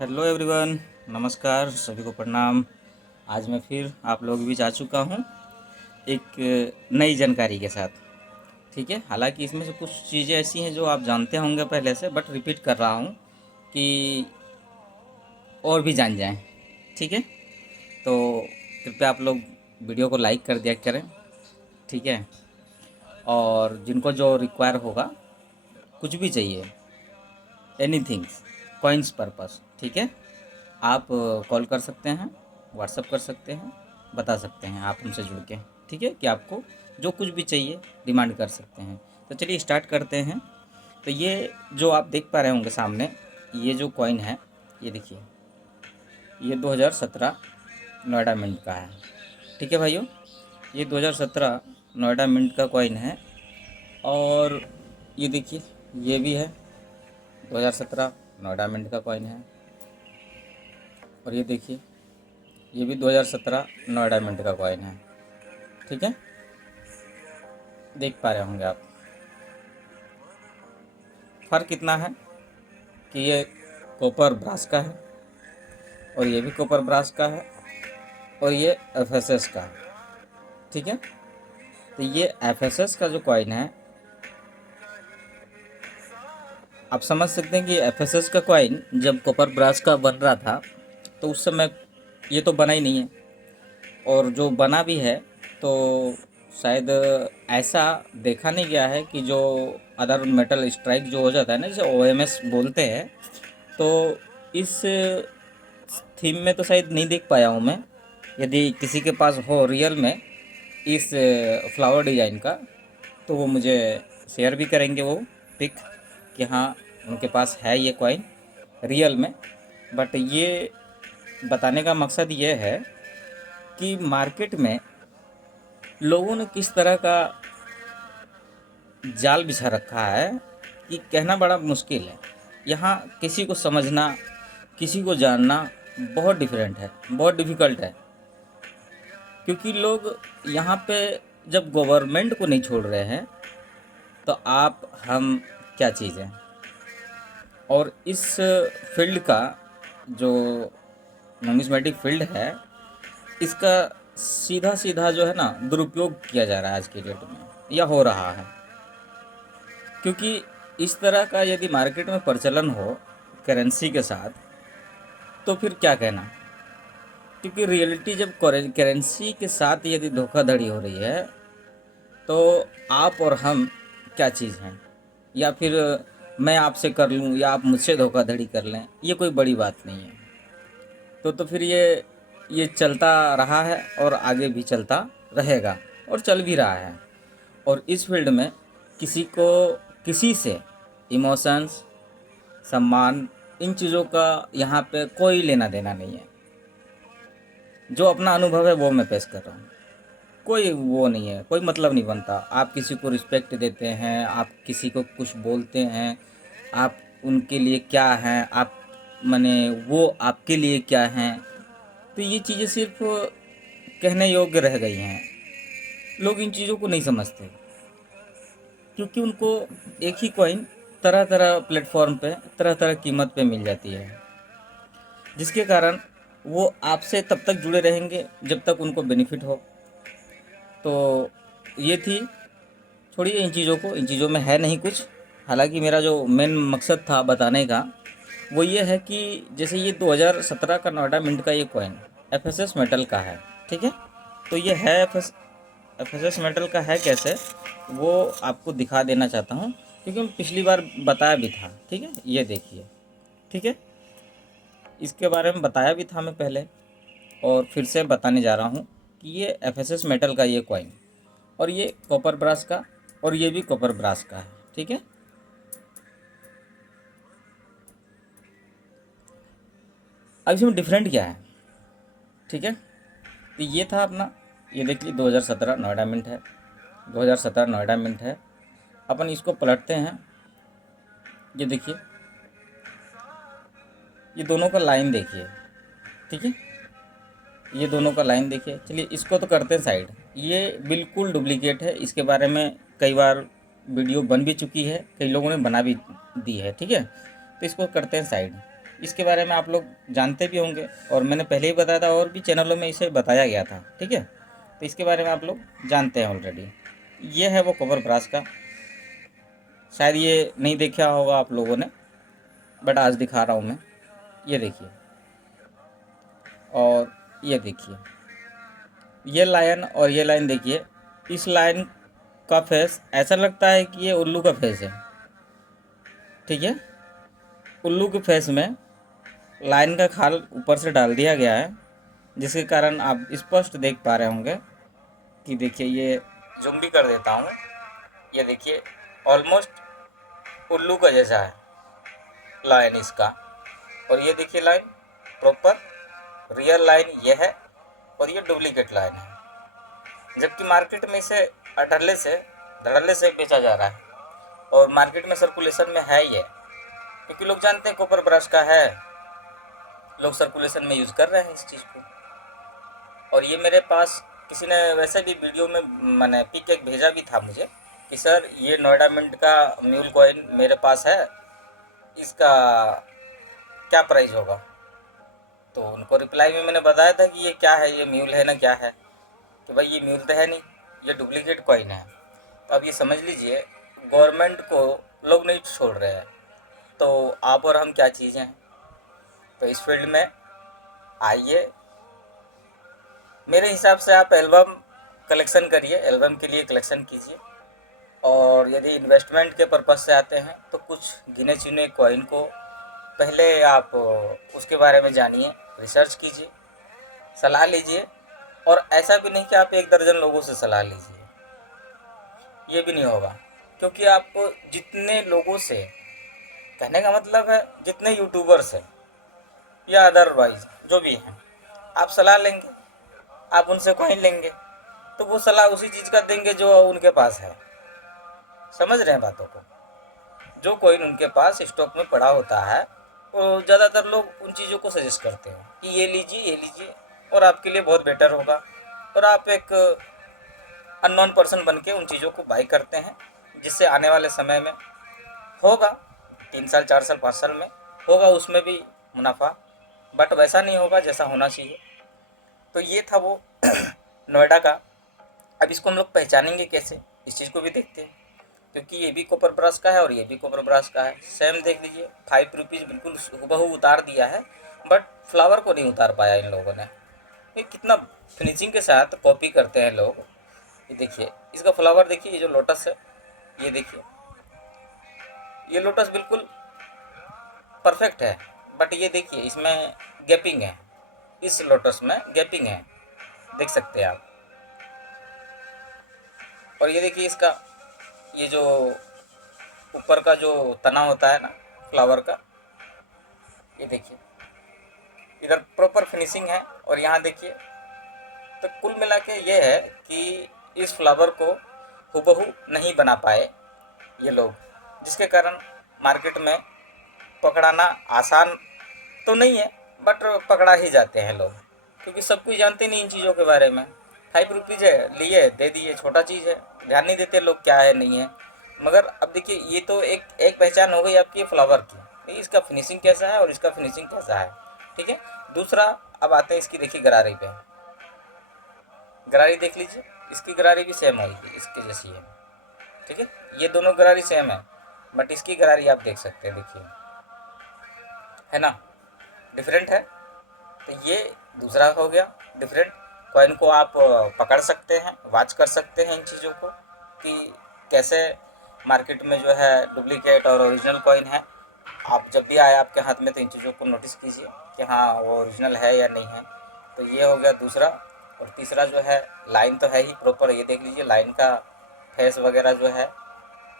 Hello everyone, नमस्कार, सभी को प्रणाम। आज मैं फिर आप लोग के बीच आ चुका हूँ एक नई जानकारी के साथ। ठीक है, हालांकि इसमें से कुछ चीज़ें ऐसी हैं जो आप जानते होंगे पहले से, बट रिपीट कर रहा हूँ कि और भी जान जाएं। ठीक है, तो कृपया आप लोग वीडियो को लाइक कर दिया करें। ठीक है, और जिनको जो रिक्वायर होगा, कुछ भी चाहिए, एनीथिंग्स, कॉइन्स पर्पस, ठीक है, आप कॉल कर सकते हैं, व्हाट्सअप कर सकते हैं, बता सकते हैं आप हमसे जुड़ के। ठीक है, कि आपको जो कुछ भी चाहिए डिमांड कर सकते हैं। तो चलिए स्टार्ट करते हैं। तो ये जो आप देख पा रहे होंगे सामने, ये जो कॉइन है, ये देखिए, ये 2017 नोएडा मिंट का है। ठीक है भाइयों, ये 2017 नोएडा मिंट का कॉइन है। और ये देखिए, ये भी है 2017 नोएडा मिंट का कॉइन है। और ये देखिए, ये भी 2017 नोएडा मिंट का कॉइन है। ठीक है, देख पा रहे होंगे आप। फ़र्क कितना है कि ये कॉपर ब्रास का है और ये भी कॉपर ब्रास का है और ये एफएसएस का है। ठीक है, तो ये एफएसएस का जो कॉइन है, आप समझ सकते हैं कि एफएसएस का कॉइन जब कॉपर ब्रास का बन रहा था तो उस समय ये तो बना ही नहीं है। और जो बना भी है तो शायद ऐसा देखा नहीं गया है कि जो अदर मेटल स्ट्राइक जो हो जाता है ना, जैसे ओएमएस बोलते हैं, तो इस थीम में तो शायद नहीं देख पाया हूँ मैं। यदि किसी के पास हो रियल में इस फ्लावर डिज़ाइन का, तो वो मुझे शेयर भी करेंगे वो पिक, कि हाँ उनके पास है ये कॉइन रियल में। बट ये बताने का मकसद ये है कि मार्केट में लोगों ने किस तरह का जाल बिछा रखा है कि कहना बड़ा मुश्किल है। यहाँ किसी को समझना, किसी को जानना बहुत डिफरेंट है, बहुत डिफ़िकल्ट है। क्योंकि लोग यहाँ पे जब गवर्नमेंट को नहीं छोड़ रहे हैं, तो आप हम क्या चीज़ हैं। और इस फील्ड का जो न्यूमिस्मेटिक फील्ड है, इसका सीधा सीधा जो है ना दुरुपयोग किया जा रहा है आज की डेट में, या हो रहा है। क्योंकि इस तरह का यदि मार्केट में प्रचलन हो करेंसी के साथ, तो फिर क्या कहना। क्योंकि रियलिटी जब करेंसी के साथ यदि धोखाधड़ी हो रही है, तो आप और हम क्या चीज़ हैं। या फिर मैं आपसे कर लूँ या आप मुझसे धोखाधड़ी कर लें, ये कोई बड़ी बात नहीं है। तो फिर ये चलता रहा है और आगे भी चलता रहेगा और चल भी रहा है। और इस फील्ड में किसी को किसी से इमोशंस, सम्मान, इन चीज़ों का यहाँ पे कोई लेना देना नहीं है। जो अपना अनुभव है वो मैं पेश कर रहा हूँ। कोई वो नहीं है, कोई मतलब नहीं बनता। आप किसी को रिस्पेक्ट देते हैं, आप किसी को कुछ बोलते हैं, आप उनके लिए क्या हैं, आप माने वो आपके लिए क्या हैं, तो ये चीज़ें सिर्फ कहने योग्य रह गई हैं। लोग इन चीज़ों को नहीं समझते, क्योंकि उनको एक ही कॉइन तरह तरह प्लेटफॉर्म पे तरह तरह कीमत पे मिल जाती है, जिसके कारण वो आपसे तब तक जुड़े रहेंगे जब तक उनको बेनिफिट हो। तो ये थी, छोड़िए इन चीज़ों को, इन चीज़ों में है नहीं कुछ। हालांकि मेरा जो मेन मकसद था बताने का, वो ये है कि जैसे ये 2017 का नोएडा मिंट का ये कॉइन एफएसएस मेटल का है। ठीक है, तो ये है एफएसएस मेटल का है कैसे, वो आपको दिखा देना चाहता हूँ, क्योंकि मैं पिछली बार बताया भी था। ठीक है, ये देखिए। ठीक है, इसके बारे में बताया भी था मैं पहले, और फिर से बताने जा रहा हूँ कि ये एफएसएस मेटल का ये कॉइन, और ये कॉपर ब्रास का, और ये भी कॉपर ब्रास का है। ठीक है, अब इसमें डिफरेंट क्या है। ठीक है, तो ये था अपना, ये देखिए 2017 नोएडा मिंट है, 2017 नोएडा मिंट है। अपन इसको पलटते हैं, ये देखिए, ये दोनों का लाइन देखिए। ठीक है, ये दोनों का लाइन देखिए। चलिए इसको तो करते हैं साइड। ये बिल्कुल डुप्लीकेट है, इसके बारे में कई बार वीडियो बन भी चुकी है, कई लोगों ने बना भी दी है। ठीक है, तो इसको करते हैं साइड। इसके बारे में आप लोग जानते भी होंगे और मैंने पहले ही बताया था और भी चैनलों में इसे बताया गया था, ठीक है। तो इसके बारे में आप लोग जानते हैं ऑलरेडी। ये है वो कॉपर ब्रास का, शायद ये नहीं देखा होगा आप लोगों ने, बट आज दिखा रहा हूँ मैं। ये देखिए, और ये देखिए, ये लाइन और ये लाइन देखिए। इस लाइन का फेस ऐसा लगता है कि ये उल्लू का फेस है, ठीक है। उल्लू के फेस में लाइन का खाल ऊपर से डाल दिया गया है, जिसके कारण आप स्पष्ट देख पा रहे होंगे कि देखिए, ये जूम भी कर देता हूँ। ये देखिए, ऑलमोस्ट उल्लू का जैसा है लाइन इसका। और ये देखिए लाइन प्रॉपर रियल लाइन ये है, और ये डुप्लीकेट लाइन है, जबकि मार्केट में इसे धड़ल्ले से बेचा जा रहा है और मार्केट में सर्कुलेशन में है ये, क्योंकि लोग जानते हैं कॉपर ब्रश का है, लोग सर्कुलेशन में यूज़ कर रहे हैं इस चीज़ को। और ये मेरे पास किसी ने वैसे भी वीडियो में मैंने पिक एक भेजा भी था मुझे कि सर ये नोएडा मिंट का म्यूल कॉइन मेरे पास है, इसका क्या प्राइस होगा। तो उनको रिप्लाई में मैंने बताया था कि ये क्या है, ये म्यूल है ना क्या है। तो भाई ये म्यूल तो है नहीं, ये डुप्लीकेट कॉइन है। तो अब ये समझ लीजिए, गवर्नमेंट को लोग नहीं छोड़ रहे हैं, तो आप और हम क्या चीज़ें हैं। तो इस फील्ड में आइए, मेरे हिसाब से आप एल्बम कलेक्शन करिए, एल्बम के लिए कलेक्शन कीजिए। और यदि इन्वेस्टमेंट के पर्पज़ से आते हैं तो कुछ गिने चुने कॉइन को पहले आप उसके बारे में जानिए, रिसर्च कीजिए, सलाह लीजिए। और ऐसा भी नहीं कि आप 1 दर्जन लोगों से सलाह लीजिए, ये भी नहीं होगा। क्योंकि आप जितने लोगों से, कहने का मतलब है जितने यूट्यूबर्स हैं या अदरवाइज जो भी हैं, आप सलाह लेंगे, आप उनसे कॉइन लेंगे, तो वो सलाह उसी चीज़ का देंगे जो उनके पास है। समझ रहे हैं बातों को। जो कॉइन उनके पास स्टॉक में पड़ा होता है, वो ज़्यादातर लोग उन चीज़ों को सजेस्ट करते हैं कि ये लीजिए और आपके लिए बहुत बेटर होगा। और आप एक अननोन पर्सन बन के उन चीज़ों को बाई करते हैं, जिससे आने वाले समय में होगा, 3 साल 4 साल 5 साल में होगा उसमें भी मुनाफा, बट वैसा नहीं होगा जैसा होना चाहिए। तो ये था वो नोएडा का। अब इसको हम लोग पहचानेंगे कैसे, इस चीज़ को भी देखते हैं, क्योंकि ये भी कॉपर ब्रश का है और ये भी कॉपर ब्रश का है। सेम देख लीजिए, 5 रुपीज़ बिल्कुल हूबहू उतार दिया है, बट फ्लावर को नहीं उतार पाया इन लोगों ने। ये कितना फिनिशिंग के साथ कॉपी करते हैं लोग। ये देखिए, इसका फ्लावर देखिए, ये जो लोटस है, ये देखिए, ये लोटस बिल्कुल परफेक्ट है, बट ये देखिए इसमें गैपिंग है, इस लोटस में गैपिंग है, देख सकते हैं आप। और ये देखिए इसका, ये जो ऊपर का जो तना होता है ना फ्लावर का, ये देखिए इधर प्रॉपर फिनिशिंग है। और यहाँ देखिए, तो कुल मिला के ये है कि इस फ्लावर को हूबहू नहीं बना पाए ये लोग, जिसके कारण मार्केट में पकड़ाना आसान तो नहीं है, बट पकड़ा ही जाते हैं लोग, क्योंकि सब कुछ जानते नहीं इन चीज़ों के बारे में। 5 रुपीज़ है, लिए दे दिए, छोटा चीज़ है, ध्यान नहीं देते लोग क्या है नहीं है। मगर अब देखिए, ये तो एक एक पहचान हो गई आपकी फ्लावर की, इसका फिनिशिंग कैसा है और इसका फिनिशिंग कैसा है, ठीक है। दूसरा, अब आते हैं इसकी, देखिए गरारी पे, गरारी देख लीजिए, इसकी गरारी भी सेम होगी, इसके जैसी है, ठीक है। ये दोनों गरारी सेम है, बट इसकी गरारी आप देख सकते हैं, देखिए, है ना, डिफरेंट है। तो ये दूसरा हो गया डिफरेंट। कॉइन को आप पकड़ सकते हैं, वॉच कर सकते हैं इन चीज़ों को कि कैसे मार्केट में जो है डुप्लीकेट और ओरिजिनल कॉइन है। आप जब भी आए आपके हाथ में, तो इन चीज़ों को नोटिस कीजिए कि हाँ वो ओरिजिनल है या नहीं है। तो ये हो गया दूसरा। और तीसरा जो है, लाइन तो है ही प्रॉपर, ये देख लीजिए लाइन का फेस वगैरह जो है,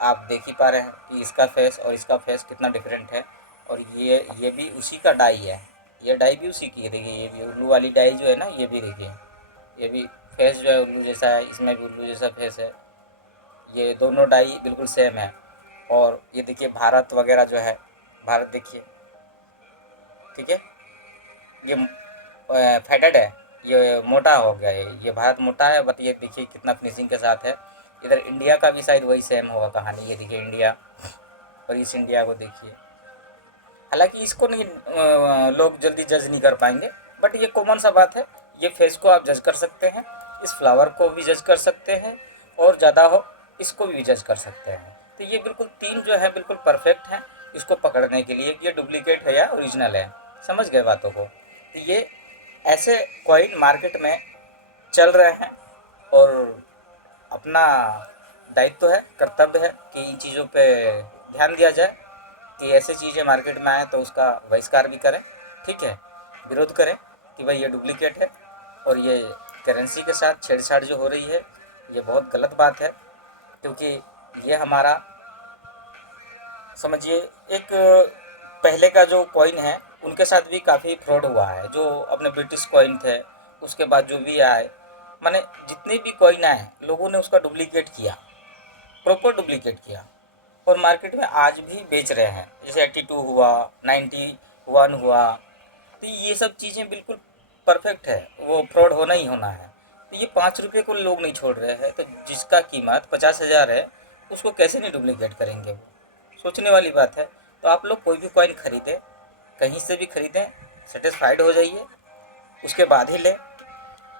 आप देख ही पा रहे हैं कि इसका फेस और इसका फेस कितना डिफरेंट है। और ये भी उसी का डाई है, ये डाई भी उसी की है। देखिए, ये भी उल्लू वाली डाई जो है ना, ये भी देखिए, ये भी फेस जो है उल्लू जैसा है, इसमें भी उल्लू जैसा फेस है। ये दोनों डाई बिल्कुल सेम है। और ये देखिए भारत वगैरह जो है, भारत देखिए, ठीक है, ये फैटेड है, ये मोटा हो गया है, ये भारत मोटा है, बट ये देखिए कितना फिनिशिंग के साथ है। इधर इंडिया का भी शायद वही सेम होगा कहानी, ये देखिए इंडिया, और इस इंडिया को देखिए, हालांकि इसको नहीं लोग जल्दी जज नहीं कर पाएंगे, बट ये कॉमन सा बात है। ये फेस को आप जज कर सकते हैं, इस फ्लावर को भी जज कर सकते हैं, और ज़्यादा हो इसको भी जज कर सकते हैं। तो ये बिल्कुल तीन जो है बिल्कुल परफेक्ट हैं इसको पकड़ने के लिए कि ये डुप्लीकेट है या ओरिजिनल है। समझ गए बातों को। तो ये ऐसे कॉइन मार्केट में चल रहे हैं, और अपना दायित्व है, कर्तव्य है कि इन चीज़ों पे ध्यान दिया जाए कि ऐसी चीज़ें मार्केट में आए तो उसका बहिष्कार भी करें, ठीक है, विरोध करें कि भाई ये डुप्लीकेट है। और ये करेंसी के साथ छेड़छाड़ जो हो रही है ये बहुत गलत बात है, क्योंकि ये हमारा समझिए एक पहले का जो कॉइन है उनके साथ भी काफ़ी फ्रॉड हुआ है। जो अपने ब्रिटिश कॉइन थे उसके बाद जो भी आए, माने जितने भी कॉइन आए लोगों ने उसका डुप्लीकेट किया, प्रॉपर डुप्लीकेट किया, और मार्केट में आज भी बेच रहे हैं। जैसे 82 हुआ, 91 हुआ, तो ये सब चीज़ें बिल्कुल परफेक्ट है, वो फ्रॉड होना ही होना है। तो ये 5 रुपये को लोग नहीं छोड़ रहे हैं, तो जिसका कीमत 50,000 है उसको कैसे नहीं डुप्लीकेट करेंगे, वो सोचने वाली बात है। तो आप लोग कोई भी कॉइन खरीदें, कहीं से भी खरीदें, सेटिस्फाइड हो जाइए, उसके बाद ही लें।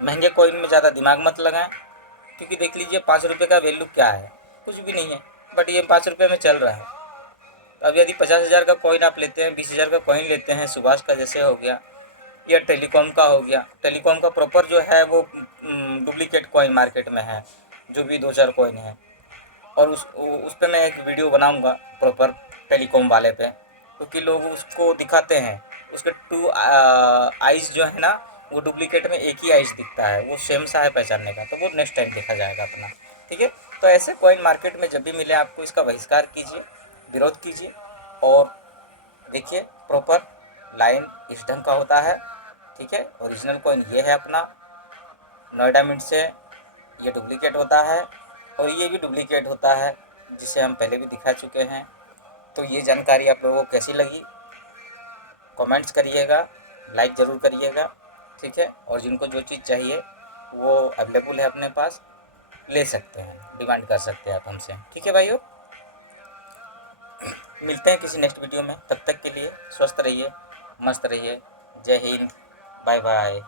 महंगे कॉइन में ज़्यादा दिमाग मत लगाएं, क्योंकि देख लीजिए 5 रुपये का वैल्यू क्या है, कुछ भी नहीं है, बट ये 5 रुपये में चल रहा है। तो अब यदि 50,000 का कॉइन आप लेते हैं, 20,000 का कॉइन लेते हैं, सुभाष का जैसे हो गया, या टेलीकॉम का हो गया, टेलीकॉम का प्रॉपर जो है वो डुप्लीकेट कॉइन मार्केट में है, जो भी 2-4 कॉइन है। और उस पर मैं एक वीडियो बनाऊंगा प्रॉपर टेलीकॉम वाले पे, क्योंकि लोग उसको दिखाते हैं, उसके 2 आइज़ जो है ना वो डुप्लीकेट में एक ही आइज़ दिखता है, वो सेम सा है पहचानने का, तो वो नेक्स्ट टाइम देखा जाएगा अपना, ठीक है। तो ऐसे कॉइन मार्केट में जब भी मिले आपको इसका बहिष्कार कीजिए, विरोध कीजिए, और देखिए प्रॉपर लाइन इस ढंग का होता है, ठीक है। ओरिजिनल कॉइन ये है अपना नोएडा मिंट से, ये डुप्लीकेट होता है, और ये भी डुप्लीकेट होता है जिसे हम पहले भी दिखा चुके हैं। तो ये जानकारी आप लोगों को कैसी लगी कमेंट्स करिएगा, लाइक ज़रूर करिएगा, ठीक है। और जिनको जो चीज़ चाहिए वो अवेलेबल है अपने पास, ले सकते हैं, डिमांड कर सकते हैं आप हमसे, ठीक है भाइयों। मिलते हैं किसी नेक्स्ट वीडियो में, तब तक के लिए स्वस्थ रहिए, मस्त रहिए। जय हिंद, बाय बाय।